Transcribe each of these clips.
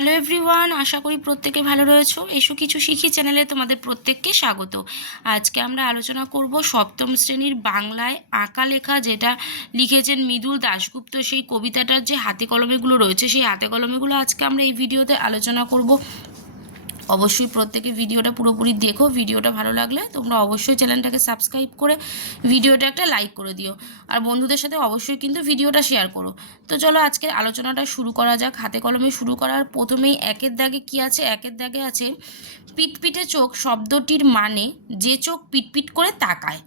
Hello everyone, আশা করি প্রত্যেকে ভালো রয়েছো। এসো কিছু শিখি চ্যানেলে তোমাদের প্রত্যেককে স্বাগত। আজকে আমরা আলোচনা করব সপ্তম শ্রেণির বাংলায় আঁকা লেখা যেটা লিখেছেন মৃদুল দাশগুপ্ত। সেই কবিতাটার যে হাতে কলমেগুলো রয়েছে, সেই হাতে কলমেগুলো আজকে আমরা এই ভিডিওতে আলোচনা করব। অবশ্যই প্রত্যেকে ভিডিওটা পুরোপুরি দেখো। ভিডিওটা ভালো লাগলে তোমরা অবশ্যই চ্যানেলটাকে সাবস্ক্রাইব করে ভিডিওটা একটা লাইক করে দিও। আর বন্ধুদের সাথে অবশ্যই কিন্তু ভিডিওটা শেয়ার করো। তো চলো আজকের আলোচনাটা শুরু করা যাক। হাতে কলমে শুরু করার প্রথমেই একের দাগে কি আছে? একের দাগে আছে, পিটপিটে চোখ শব্দটির মানে যে চোখ পিটপিট করে তাকায়।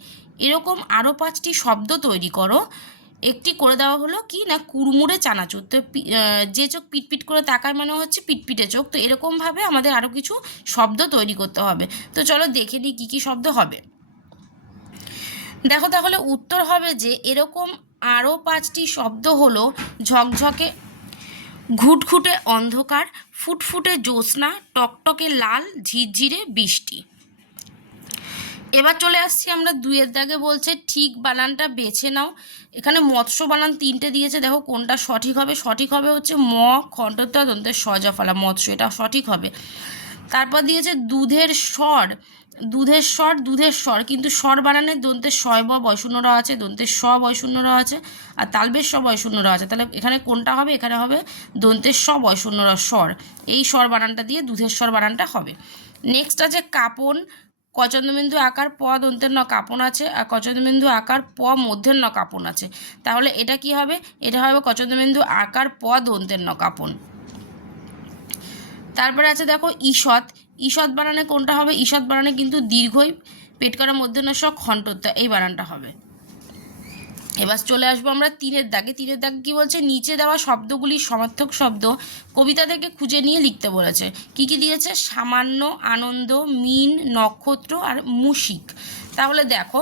এরকম আরও পাঁচটি শব্দ তৈরি করো। একটি করে দেওয়া হলো কি? না, কুড়মুড়ে চানাচুর। তো যে চোখ পিটপিট করে তাকায় মানে হচ্ছে পিটপিটে চোখ। তো এরকমভাবে আমাদের আরও কিছু শব্দ তৈরি করতে হবে। তো চলো দেখে নিই কী কী শব্দ হবে। দেখো তাহলে উত্তর হবে যে এরকম আরও পাঁচটি শব্দ হলো ঝকঝকে, ঘুটঘুটে অন্ধকার, ফুটফুটে জ্যোৎস্না, টকটকে লাল, ঝিরঝিরে বৃষ্টি। এবার চলে আসছি আমরা দুইয়ের দাগে বলছে, ঠিক বানানটা বেছে নাও। এখানে মৎস্য বানান তিনটে দিয়েছে, দেখো কোনটা সঠিক হবে? সঠিক হবে হচ্ছে ম খণ্ডত্ব দন্তের সজফলা মৎস্য, এটা সঠিক হবে। তারপর দিয়েছে দুধের স্বর দুধের স্বর দুধের স্বর, কিন্তু স্বর বানানের দন্তের ব বয়শূন্যরা আছে দন্তের স বয়শূন্যরা আছে, আর তালবের স বয়শূন্যরা আছে। তাহলে এখানে কোনটা হবে? এখানে হবে দন্তের স বয়শূন্যরা স্বর। এই স্বর বানানটা দিয়ে দুধের স্বর বানানটা হবে। নেক্সট আছে কাপন কচন্দ্রবিন্দু আকার প দন্তের ন কাপন আছে আর কচন্দ্রবিন্দু আকার প মধ্যের ন কাপন আছে। তাহলে এটা কি হবে? এটা হবে কচন্দ্রবিন্দু আকার প দন্তের ন কাপন তারপরে আছে দেখো ঈষৎ। ঈষৎ বানানে কোনটা হবে? ঈষৎ বানানে কিন্তু দীর্ঘই। পেট করার মধ্যে নস্য খণ্ডত্ব এই বানানটা হবে। এবার চলে আসব আমরা তিনের দাগে। তিনের দাগে কি বলছে? নিচে দেওয়া শব্দগুলি সমার্থক শব্দ কবিতা থেকে খুঁজে নিয়ে লিখতে বলেছে। কি কি দিয়েছে? সামান্য, আনন্দ, মিন, নক্ষত্র আর মুশিক। তাহলে দেখো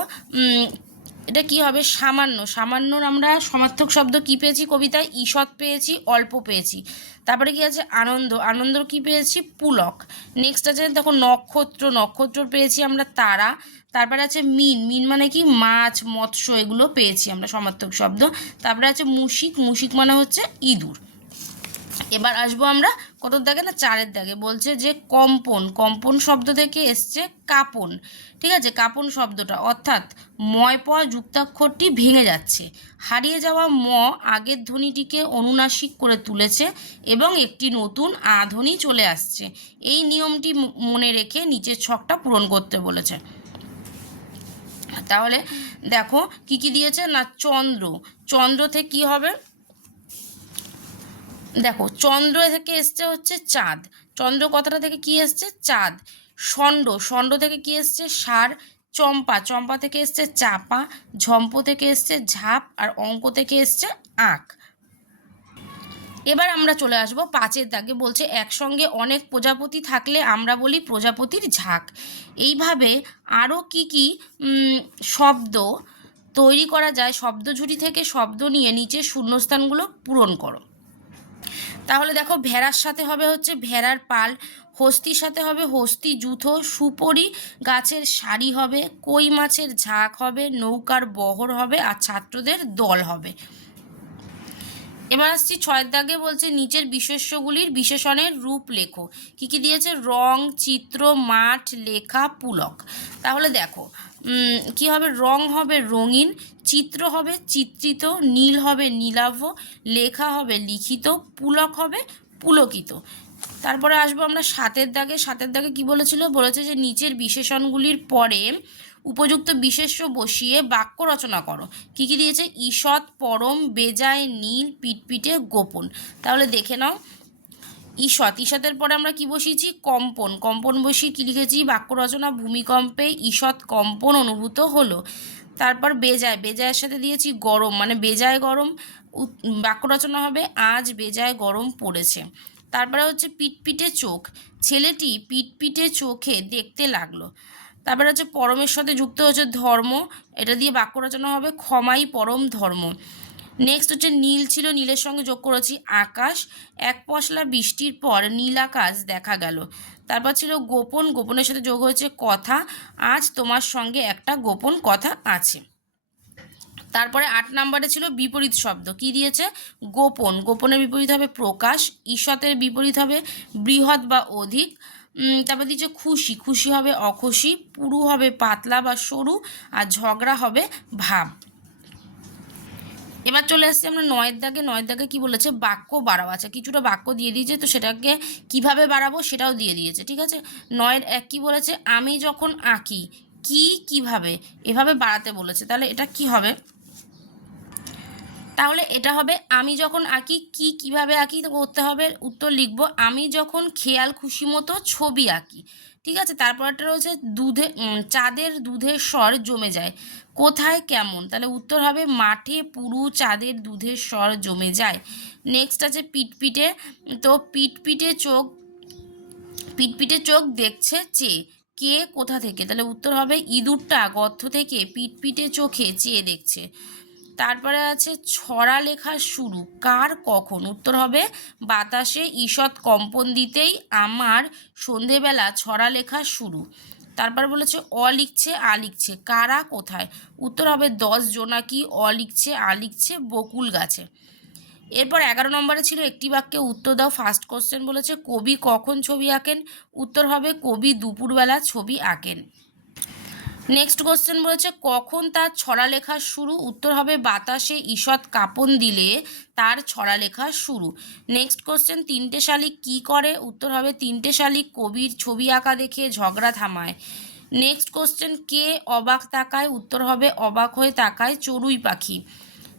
এটা কি হবে? সামান্য। সামান্যর আমরা সমার্থক শব্দ কি পেয়েছি কবিতায়? ঈষৎ পেয়েছি, অল্প পেয়েছি। তারপরে কি আছে? আনন্দ। আনন্দ কি পেয়েছি? পুলক। নেক্সট আছে, দেখো, নক্ষত্র। নক্ষত্র পেয়েছি আমরা তারা। তারপরে আছে মিন। মিন মানে কি? মাছ, মৎস্য, এগুলো পেয়েছি আমরা, সমার্থক শব্দ। তারপরে আছে মুশিক। মুশিক মানে হচ্ছে ইঁদুর। এবার আসব আমরা কত দাগে? না, চারের দাগে। বলছে যে কম্পন। কম্পন শব্দ থেকে এসছে কাপন। ঠিক আছে? কাপন শব্দটা। অর্থাৎ ময় প যুক্তাক্ষরটি ভেঙে যাচ্ছে। হারিয়ে যাওয়া ম আগের ধ্বনিটিকে অনুনাসিক করে তুলেছে এবং একটি নতুন আধ্বনি চলে আসছে। এই নিয়মটি মনে রেখে নিচের ছকটা পূরণ করতে বলেছে। তাহলে দেখো কি কি দিয়েছে? না, চন্দ্র। চন্দ্র থেকে কি হবে? দেখো, চন্দ্র থেকে এসছে হচ্ছে চাঁদ। চন্দ্র কথাটা থেকে কি এসছে? চাঁদ। ষণ্ড। ষণ্ড থেকে কি এসছে? সার। চম্পা। চম্পা থেকে এসছে চাপা। ঝম্প থেকে এসছে ঝাঁপ। আর অঙ্ক থেকে এসছে আঁক। এবার আমরা চলে আসব পাঁচের দাগে। বলছে, একসঙ্গে অনেক প্রজাপতি থাকলে আমরা বলি প্রজাপতির ঝাঁক। এইভাবে আরও কি কি শব্দ তৈরি করা যায় শব্দ ঝুড়ি থেকে শব্দ নিয়ে নিচে শূন্যস্থানগুলো পূরণ করো। তাহলে দেখো, ভেড়ার সাথে হবে হচ্ছে ভেড়ার পাল, হস্তির সাথে হবে হস্তি, জুথো, সুপরি, গাছের সারি হবে, কই মাছের ঝাঁক হবে, নৌকার বহর হবে, আর ছাত্রদের দল হবে। এবার আসছি ছয়ের দাগে বলছে, নিচের বিশেষ্যগুলির বিশেষণের রূপ লেখো। কি কি দিয়েছে? রং, চিত্র, মাঠ, লেখা, পুলক। তাহলে দেখো কি হবে? রং হবে রঙিন, চিত্র হবে চিত্রিত, নীল হবে নীলাভ, লেখা হবে লিখিত, পুলক হবে পুলকিত। তারপরে আসব আমরা সাতের দাগে। সাতের দাগে কি বলেছিল? বলেছে যে, নিচের বিশেষণগুলির পরে উপযুক্ত বিশেষ্য বসিয়ে বাক্য রচনা করো। কি কি দিয়েছে? ঈষৎ, পরম, বেজায়, নীল, পিটপিটে, গোপন। তাহলে দেখে নাও। ঈষৎ, ঈষতের পরে আমরা কি বসিয়েছি? কম্পন। কম্পন বসিয়ে কি লিখেছি? বাক্য রচনা, ভূমিকম্পে ঈষৎ কম্পন অনুভূত হলো। তারপর বেজায়। বেজায়ের সাথে দিয়েছি গরম। মানে বেজায় গরম। বাক্য রচনা হবে, আজ বেজায় গরম পড়েছে। তারপরে হচ্ছে পিটপিটে চোখ। ছেলেটি পিটপিটে চোখে দেখতে লাগল। তারপরে হচ্ছে পরমের সাথে যুক্ত হচ্ছে ধর্ম, এটা দিয়ে বাক্য রচনা হবে ক্ষমাই পরম ধর্ম। নেক্সট হচ্ছে নীল ছিল, নীলের সঙ্গে যোগ করেছি আকাশ, এক পশলা বৃষ্টির পর নীল আকাশ দেখা গেল। তারপর ছিল গোপন, গোপনের সাথে যোগ হয়েছে কথা, আজ তোমার সঙ্গে একটা গোপন কথা আছে। তারপরে আট নম্বরে ছিল বিপরীত শব্দ, কি দিয়েছে? গোপন, গোপনের বিপরীত হবে প্রকাশ, ঈষতের বিপরীত হবে বৃহৎ বা অধিক তারপর দিচ্ছে খুশি। খুশি হবে অখুশি, পুরু হবে পাতলা বা সরু, আর ঝগড়া হবে ভাব। এবার চলে আসছি আমরা নয়ের দাগে। নয়ের দাগে কি বলেছে? বাক্য বাড়াও। আচ্ছা কিছুটা বাক্য দিয়ে দিয়েছে, তো সেটাকে কীভাবে বাড়াবো সেটাও দিয়ে দিয়েছে, ঠিক আছে? নয়ের এক কি বলেছে? আমি যখন আঁকি, কি, কীভাবে? এভাবে বাড়াতে বলেছে। তাহলে এটা কি হবে? তাহলে এটা হবে, আমি যখন আঁকি, কি কীভাবে আঁকি করতে হবে, উত্তর লিখব। আমি যখন খেয়াল খুশি মতো ছবি আঁকি, ঠিক আছে? তারপরটা রয়েছে দুধে চাঁদের দুধের স্বর জমে যায়। কোথায় কেমন? তাহলে উত্তর হবে, মাঠে পুরু চাঁদের দুধের স্বর জমে যায়। নেক্সট আছে পিটপিটে, তো পিটপিটে চোখ পিটপিটে চোখ দেখছে চেয়ে কে কোথা থেকে? তাহলে উত্তর হবে, ইঁদুরটা গর্ত থেকে পিটপিটে চোখে চেয়ে দেখছে। তারপরে আছে ছড়া লেখা শুরু। কার, কখন? উত্তর হবে, বাতাসে ঈষৎ কম্পন দিতেই আমার সন্ধেবেলা ছড়া লেখা শুরু। তারপর বলেছে, অ লিখছে, আ লিখছে। কারা, কোথায়? উত্তর হবে, দশ জোনাকি অ লিখছে, আ লিখছে, বকুল গাছে। এরপর এগারো নম্বরে ছিল একটি বাক্যে উত্তর দাও ফার্স্ট কোশ্চেন বলেছে, কবি কখন ছবি আঁকেন? উত্তর হবে, কবি দুপুরবেলা ছবি আঁকেন। নেক্সট কোশ্চেন বলেছে, কখন তার ছড়া লেখা শুরু? উত্তর হবে, বাতাসে ঈষৎ কাঁপন দিলে তার ছড়া লেখা শুরু। নেক্সট কোশ্চেন তিনটে শালিক কি করে? উত্তর হবে, তিনটে শালিক কবির ছবি আঁকা দেখে ঝগড়া থামায়। নেক্সট কোশ্চেন কে অবাক তাকায়? উত্তর হবে, অবাক হয়ে তাকায় চড়ুই পাখি।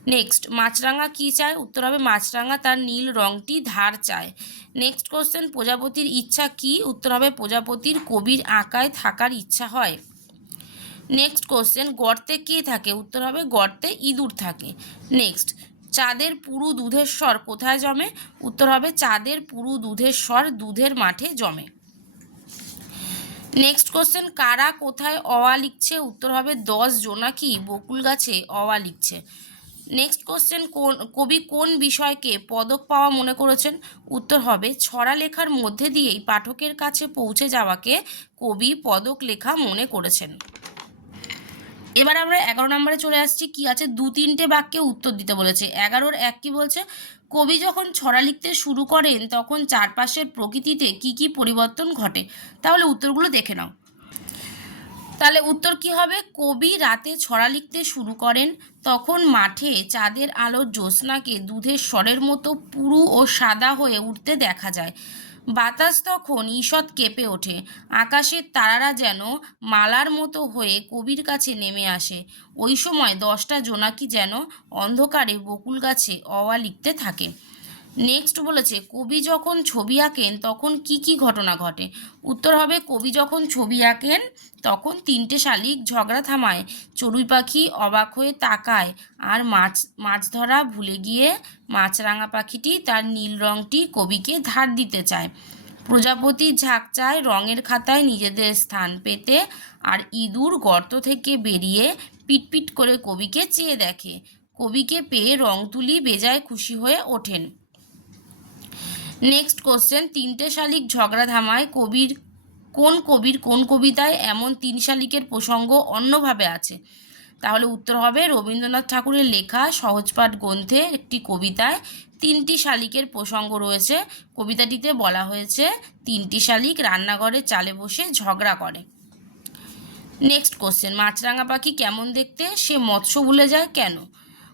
নেক্সট মাছরাঙা কি চায়? উত্তর হবে, মাছরাঙা তার নীল রংটি ধার চায়। নেক্সট কোশ্চেন প্রজাপতির ইচ্ছা কি? উত্তর হবে, প্রজাপতির কবির আঁকায় থাকার ইচ্ছা হয়। নেক্সট কোশ্চেন গর্তে কে থাকে? উত্তর হবে গর্তে ইঁদুর থাকে। নেক্সট চাঁদের পুরু দুধের স্বর কোথায় জমে? উত্তর হবে চাঁদের পুরু দুধের স্বর দুধের মাঠে জমে। নেক্সট কোশ্চেন কারা কোথায় অওয়া লিখছে? উত্তর হবে দশ জোনাকি বকুল গাছে অওয়া লিখছে। নেক্সট কোশ্চেন কোন, কবি কোন বিষয়কে পদক পাওয়া মনে করেছেন? উত্তর হবে ছড়া লেখার মধ্যে দিয়েই পাঠকের কাছে পৌঁছে যাওয়াকে কবি পদক লেখা মনে করেছেন। এবার আমরা এগারো নম্বরে চলে আসছি, কি আছে? দু তিনটে বাক্যে উত্তর দিতে বলেছে। এগারোর এক কি বলছে? কবি যখন ছড়া লিখতে শুরু করেন, তখন চারপাশের প্রকৃতিতে কি কি পরিবর্তন ঘটে? তাহলে উত্তরগুলো দেখে নাও। তাহলে উত্তর কি হবে? কবি রাতে ছড়া লিখতে শুরু করেন, তখন মাঠে চাঁদের আলোর জ্যোৎস্নাকে দুধের স্বরের মতো পুরু ও সাদা হয়ে উঠতে দেখা যায়। বাতাস তখন ঈষৎ কেঁপে ওঠে। আকাশের তারারা যেন মালার মতো হয়ে কবির কাছে নেমে আসে। ওই সময় দশটা জোনাকি যেন অন্ধকারে বকুল গাছে অওয়া লিখতে থাকে। নেক্সট বলেছে, কবি যখন ছবি আঁকেন, তখন কি কি ঘটনা ঘটে? উত্তর হবে, কবি যখন ছবি আঁকেন, তখন তিনটে শালিক ঝগড়া থামায়। চড়ুই পাখি অবাক হয়ে তাকায়, আর মাছ মাছ ধরা ভুলে গিয়ে মাছরাঙা পাখিটি তার নীল রংটি কবিকে ধার দিতে চায়। প্রজাপতি ঝাঁক চায় রঙের খাতায় নিজেদের স্থান পেতে, আর ইঁদুর গর্ত থেকে বেরিয়ে পিটপিট করে কবিকে চেয়ে দেখে। কবিকে পেয়ে রং তুলি বেজায় খুশি হয়ে ওঠেন। নেক্সট কোশ্চেন তিনটে শালিক ঝগড়া ধামায় কবির কোন কবির কোন কবিতায় এমন তিন শালিকের প্রসঙ্গ অন্যভাবে আছে? তাহলে উত্তর হবে রবীন্দ্রনাথ ঠাকুরের লেখা সহজপাঠ গ্রন্থে একটি কবিতায় তিনটি শালিকের প্রসঙ্গ রয়েছে। কবিতাটিতে বলা হয়েছে, তিনটি শালিক রান্নাঘরে চালে বসে ঝগড়া করে। নেক্সট কোশ্চেন মাছরাঙা পাখি কেমন দেখতে? সে মৎস্য ভুলে যায় কেন?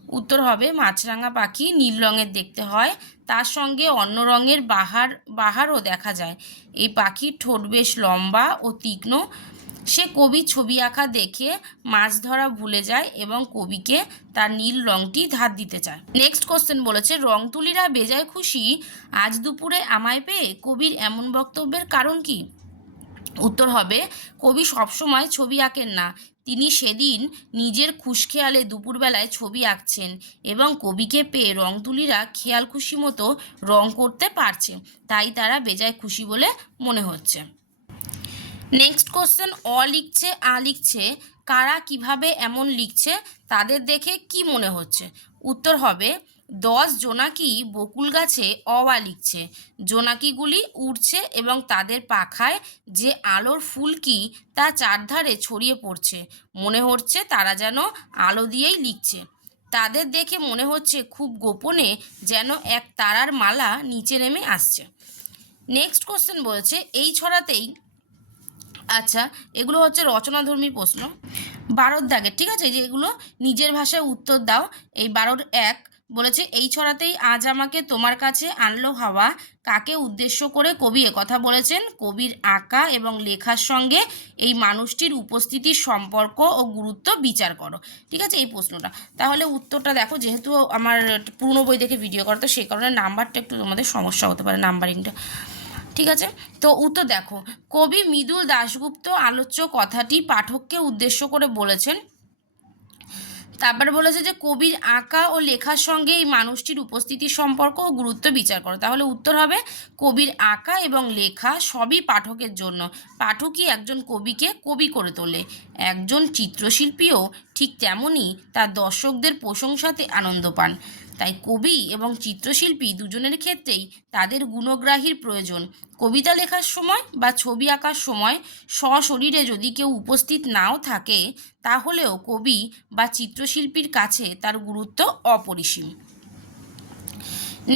উত্তর হবে মাছরাঙা পাখি নীল রঙের দেখতে হয়। তার সঙ্গে অন্য রঙের বাহার, বাহারও দেখা যায়। এই পাখির ঠোঁট বেশ লম্বা ও তীক্ষ্ণ। সে কবির ছবি আঁকা দেখে মাছ ধরা ভুলে যায় এবং কবিকে তার নীল রংটি ধার দিতে চায়। নেক্সট কোশ্চেন বলেছে রং তুলিরা বেজায় খুশি? আজ দুপুরে আমায় পেয়ে কবির এমন বক্তব্যের কারণ কি? উত্তর হবে, কবি সবসময় ছবি আঁকেন না। তিনি সেদিন নিজের খুশখেয়ালে দুপুরবেলায় ছবি আঁকছেন এবং কবিকে পেয়ে রং তুলিরা খেয়াল খুশি মতো রং করতে পারছে। তাই তারা বেজায় খুশি বলে মনে হচ্ছে। নেক্সট কোশ্চেন অ লিখছে, আ লিখছে। কারা কীভাবে এমন লিখছে, তাদের দেখে কি মনে হচ্ছে? উত্তর হবে দশ জোনাকি বকুল গাছে অওয়া লিখছে। জোনাকিগুলি উড়ছে এবং তাদের পাখায় যে আলোর ফুলকি তা চারধারে ছড়িয়ে পড়ছে। মনে হচ্ছে তারা যেন আলো দিয়েই লিখছে। তাদের দেখে মনে হচ্ছে খুব গোপনে যেন এক তারার মালা নিচে নেমে আসছে। নেক্সট কোশ্চেন বলেছে, এই ছড়াতেই আচ্ছা এগুলো হচ্ছে রচনাধর্মী প্রশ্ন। বারোর দাগের ঠিক আছে? যে এগুলো নিজের ভাষায় উত্তর দাও। এই বারোর এক বলেছে, এই ছড়াতেই আজ আমাকে তোমার কাছে আনলো হাওয়া। কাকে উদ্দেশ্য করে কবি কথা বলেছেন? কবির আঁকা এবং লেখার সঙ্গে এই মানুষটির উপস্থিতির সম্পর্ক ও গুরুত্ব বিচার করো। ঠিক আছে, এই প্রশ্নটা। তাহলে উত্তরটা দেখো, যেহেতু আমার পুরনো বই দেখে ভিডিও করো, তো সেই কারণে নাম্বারটা একটু তোমাদের সমস্যা হতে পারে নাম্বারিংটা। ঠিক আছে? তো উত্তর দেখো, কবি মৃদুল দাশগুপ্ত আলোচ্য কথাটি পাঠককে উদ্দেশ্য করে বলেছেন তারপরে বলেছে যে কবির আঁকা ও লেখার সঙ্গে এই মানুষটির উপস্থিতি সম্পর্ক ও গুরুত্ব বিচার করো। তাহলে উত্তর হবে কবির আঁকা এবং লেখা সবই পাঠকের জন্য। পাঠকই একজন কবিকে কবি করে তোলে। একজন চিত্রশিল্পীও ঠিক তেমনই তার দর্শকদের প্রশংসাতে আনন্দ পান। তাই কবি এবং চিত্রশিল্পী দুজনের ক্ষেত্রেই তাদের গুণগ্রাহীর প্রয়োজন। কবিতা লেখার সময় বা ছবি আঁকার সময় সশরীরে যদি কেউ উপস্থিত নাও থাকে, তাহলেও কবি বা চিত্রশিল্পীর কাছে তার গুরুত্ব অপরিসীম।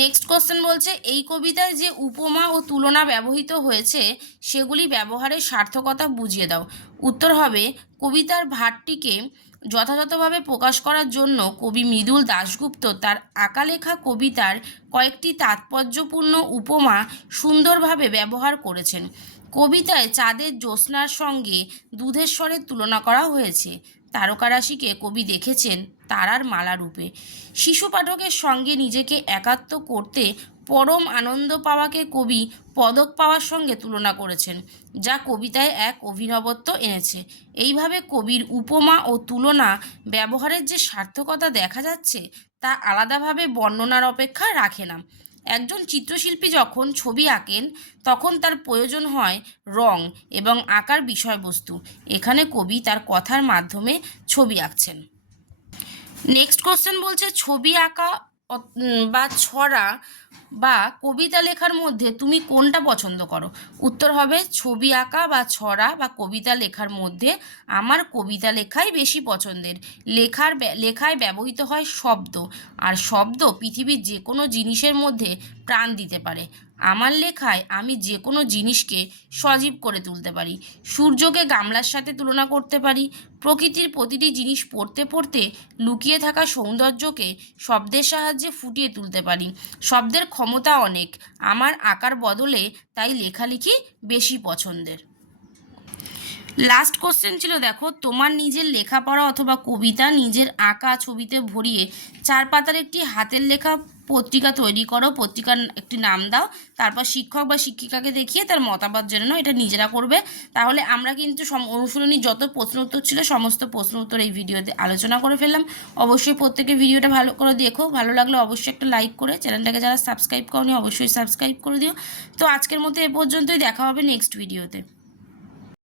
নেক্সট কোশ্চেন বলছে, এই কবিতায় যে উপমা ও তুলনা ব্যবহৃত হয়েছে, সেগুলি ব্যবহারের সার্থকতা বুঝিয়ে দাও। উত্তর হবে, কবিতার ভাটটিকে যথাযথভাবে প্রকাশ করার জন্য কবি মৃদুল দাশগুপ্ত তার আঁকালেখা কবিতার কয়েকটি তাৎপর্যপূর্ণ উপমা সুন্দরভাবে ব্যবহার করেছেন। কবিতায় চাঁদের জ্যোৎস্নার সঙ্গে দুধের স্বরের তুলনা করা হয়েছে। তারকারাশিকে কবি দেখেছেন তারার মালা রূপে শিশু পাঠকের সঙ্গে নিজেকে একাত্ম করতে পরম আনন্দ পাওয়াকে কবি পদক পাওয়ার সঙ্গে তুলনা করেছেন, যা কবিতায় এক অভিনবত্ব এনেছে। এইভাবে কবির উপমা ও তুলনা ব্যবহারের যে সার্থকতা দেখা যাচ্ছে, তা আলাদাভাবে বর্ণনার অপেক্ষা রাখে না। একজন চিত্রশিল্পী যখন ছবি আঁকেন, তখন তার প্রয়োজন হয় রং এবং আঁকার বিষয়বস্তু। এখানে কবি তার কথার মাধ্যমে ছবি আঁকছেন। নেক্সট কোশ্চেন বলছে, ছবি আঁকা বা ছড়া বা কবিতা লেখার মধ্যে তুমি কোনটা পছন্দ করো? উত্তর হবে ছবি আঁকা বা ছড়া বা কবিতা লেখার মধ্যে আমার কবিতা লেখাই বেশি পছন্দের। লেখার লেখায় ব্যবহৃত হয় শব্দ। আর শব্দ পৃথিবীর যে কোনো জিনিসের মধ্যে প্রাণ দিতে পারে। আমার লেখায় আমি যে কোনো জিনিসকে সজীব করে তুলতে পারি। সূর্যকে গামলার সাথে তুলনা করতে পারি। প্রকৃতির প্রতিটি জিনিস পড়তে পড়তে লুকিয়ে থাকা সৌন্দর্যকে শব্দের সাহায্যে ফুটিয়ে তুলতে পারি। শব্দের ক্ষমতা অনেক। আমার আঁকার বদলে তাই লেখালেখি বেশি পছন্দের। লাস্ট কোশ্চেন ছিল, দেখো, তোমার নিজের লেখাপড়া অথবা কবিতা নিজের আঁকা ছবিতে ভরিয়ে চার পাতার একটি হাতের লেখা পত্রিকা তৈরি করো, পত্রিকার একটি নাম দাও, তারপর শিক্ষক বা শিক্ষিকাকে দেখিয়ে তার মতামত জেনে নাও, এটা নিজেরা করবে। তাহলে আমরা কিন্তু অনুশীলনী যত প্রশ্ন উত্তর ছিল, সমস্ত প্রশ্ন উত্তর এই ভিডিওতে আলোচনা করে ফেললাম। অবশ্যই প্রত্যেকে ভিডিওটা ভালো করে দেখো, ভালো লাগলে অবশ্যই একটা লাইক করে, চ্যানেলটাকে যারা সাবস্ক্রাইব করনি, অবশ্যই সাবস্ক্রাইব করে দিও। তো আজকের মতো এ পর্যন্তই, দেখা হবে নেক্সট ভিডিওতে